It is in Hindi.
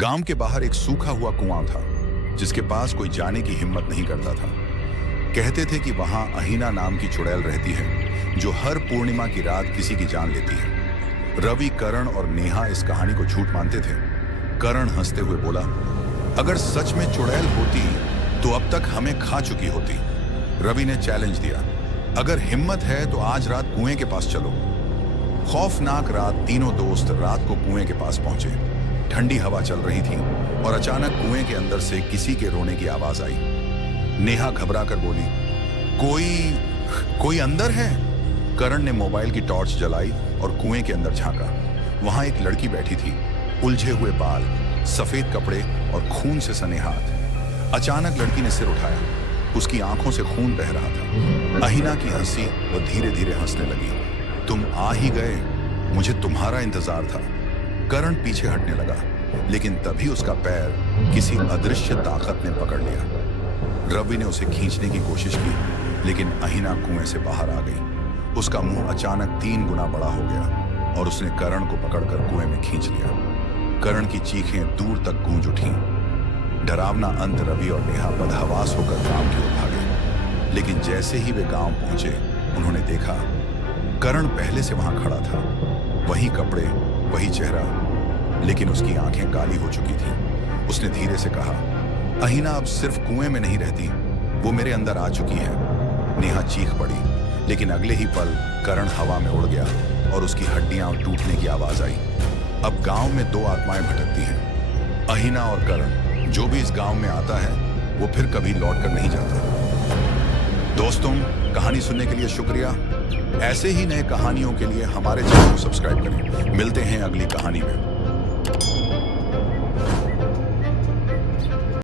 गांव के बाहर एक सूखा हुआ कुआं था जिसके पास कोई जाने की हिम्मत नहीं करता था। कहते थे कि वहां अहीना नाम की चुड़ैल रहती है जो हर पूर्णिमा की रात किसी की जान लेती है। रवि, करण और नेहा इस कहानी को झूठ मानते थे। करण हंसते हुए बोला, अगर सच में चुड़ैल होती तो अब तक हमें खा चुकी होती। रवि ने चैलेंज दिया, अगर हिम्मत है तो आज रात कुएं के पास चलो। खौफनाक रात तीनों दोस्त रात को कुएं के पास पहुंचे। ठंडी हवा चल रही थी और अचानक कुएं के अंदर से किसी के रोने की आवाज आई। नेहा घबरा कर बोली, कोई अंदर है। करण ने मोबाइल की टॉर्च जलाई और कुएं के अंदर झांका। वहां एक लड़की बैठी थी, उलझे हुए बाल, सफेद कपड़े और खून से सने हाथ। अचानक लड़की ने सिर उठाया, उसकी आंखों से खून बह रहा था। अहीना की हंसी वो धीरे धीरे हंसने लगी। तुम आ ही गए, मुझे तुम्हारा इंतजार था। करण पीछे हटने लगा, लेकिन तभी उसका पैर किसी अदृश्य ताकत ने पकड़ लिया। रवि ने उसे खींचने की कोशिश की, लेकिन अहीना कुएं से बाहर आ गई। उसका मुंह अचानक 3 गुना बड़ा हो गया और उसने करण को पकड़कर कुएं में खींच लिया। करण की चीखें दूर तक गूंज उठी। डरावना अंत रवि और नेहा बदहवास होकर गांव की ओर भागे। लेकिन जैसे ही वे गांव पहुंचे, उन्होंने देखा करण पहले से वहां खड़ा था। वही कपड़े, वही चेहरा, लेकिन उसकी आंखें काली हो चुकी थी। उसने धीरे से कहा, अहीना अब सिर्फ कुएं में नहीं रहती, वो मेरे अंदर आ चुकी है। नेहा चीख पड़ी, लेकिन अगले ही पल करण हवा में उड़ गया और उसकी हड्डियां टूटने की आवाज आई। अब गांव में 2 आत्माएं भटकती हैं, अहीना और करण। जो भी इस गांव में आता है वो फिर कभी लौट कर नहीं जाता। दोस्तों, कहानी सुनने के लिए शुक्रिया। ऐसे ही नए कहानियों के लिए हमारे चैनल को सब्सक्राइब करें। मिलते हैं अगली कहानी में।